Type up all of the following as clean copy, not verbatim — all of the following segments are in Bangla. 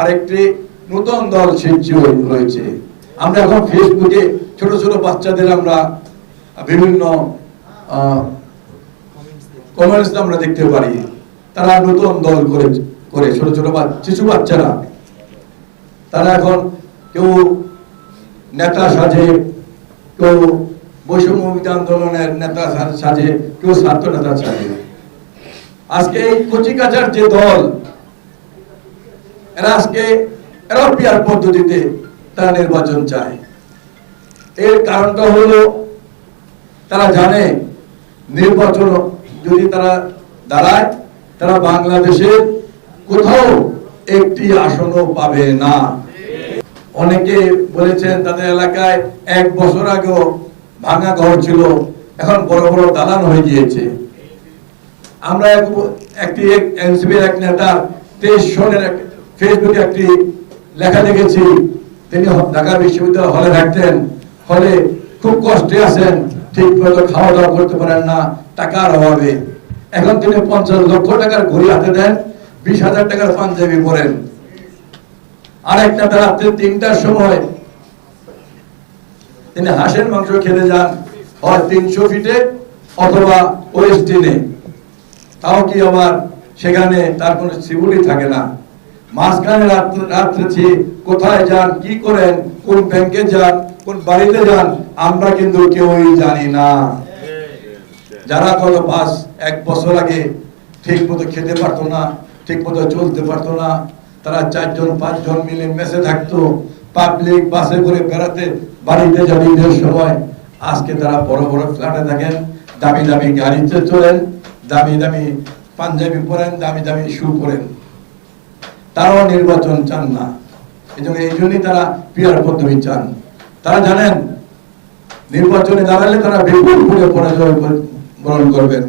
আরেকটি নতুন দল সৃষ্টি হয়েছে। আমরা এখন ফেসবুকে ছোট ছোট বাচ্চাদের আমরা বিভিন্ন কমেন্টস আমরা দেখতে পারি, তারা নতুন দল করে ছোট ছোট শিশু বাচ্চারা, তারা এখন কেউ নেতা সাজে, কেউ বৈষম্য বিরোধী আন্দোলনের নেতা সাজে, কেউ ছাত্র নেতা সাজে। আজকে এই কচিকাচার যে দল, এরা আজকে পিয়ার পদ্ধতিতে তারা নির্বাচন চায়। এর কারণটা হলো তারা জানে নির্বাচন যদি তারা দাঁড়ায়, তারা বাংলাদেশের কোথাও একটি আসনও পাবে না। অনেকে বলেছেন তাদের এলাকায় 1 বছর আগেও ভাঙা ঘর ছিল, এখন বড় বড় দালান হয়ে গিয়েছে। আমরা একটি এনসিপির এক নেতা 23 সনের ফেসবুকে একটি লেখা দেখেছি, তিনি ঢাকা বিশ্ববিদ্যালয় হলে থাকতেন, হলে খুব কষ্টে আছেন, ঠিক মতো খাওয়া দাওয়া করতে পারেন না টাকার অভাবে। এখন তিনি 50 লক্ষ টাকার ঘড়ি হাতে দেন, 20,000 টাকার পাঞ্জাবি পরেন। আরেক নেতা রাত্রে 3টার সময় তিনি হাঁসের মাংস খেতে যান, হয় 300 ফিটে অথবা ওয়েস্টিনে, তাও কি আবার সেখানে তার কোনো সিকিউরিটি থাকে না। মাঝখানে রাত্রে কোথায় যান, কি করেন, কোন ব্যাংকে যান, কোন বাড়িতে যান, আমরা কিন্তু কেউই জানি না। যারা গত 1 বছর আগে ঠিক মতো খেতে পারতো না, ঠিক মতো চলতে পারতো না, তারা 4-5 জন মিলে মেসে থাকতো, পাবলিক বাসে করে বেড়াতে বাড়িতে যাবে ঈদের সময়, আজকে তারা বড় বড় ফ্ল্যাটে থাকেন, দামি দামি গাড়িতে চলেন, দামি দামি পাঞ্জাবি পরেন, দামি দামি শু পরেন। তারাও নির্বাচন চান না। এই জন্যই তারা পিয়ার পদ্ধতি চান। তারা জানেন নির্বাচনে দাঁড়ালে তারা বিপুল ভোটে পরাজয় বরণ করবেন।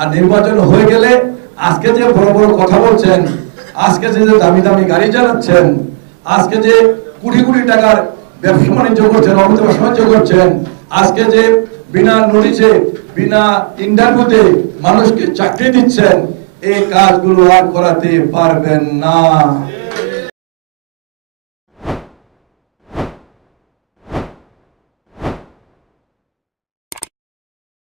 আর নির্বাচন হয়ে গেলে আজকে যে বড় বড় কথা বলছেন, আজকে যে দামি দামি গাড়ি চালাচ্ছেন, আজকে যে কোটি কোটি টাকার ব্যবসা বাণিজ্য করছেন, অবৈধ বাণিজ্য করছেন, আজকে যে বিনা নোটিশে বিনা ইন্টারভিউতে মানুষকে চাকরি দিচ্ছেন, এই কাজগুলো আর করাতে পারবেন না।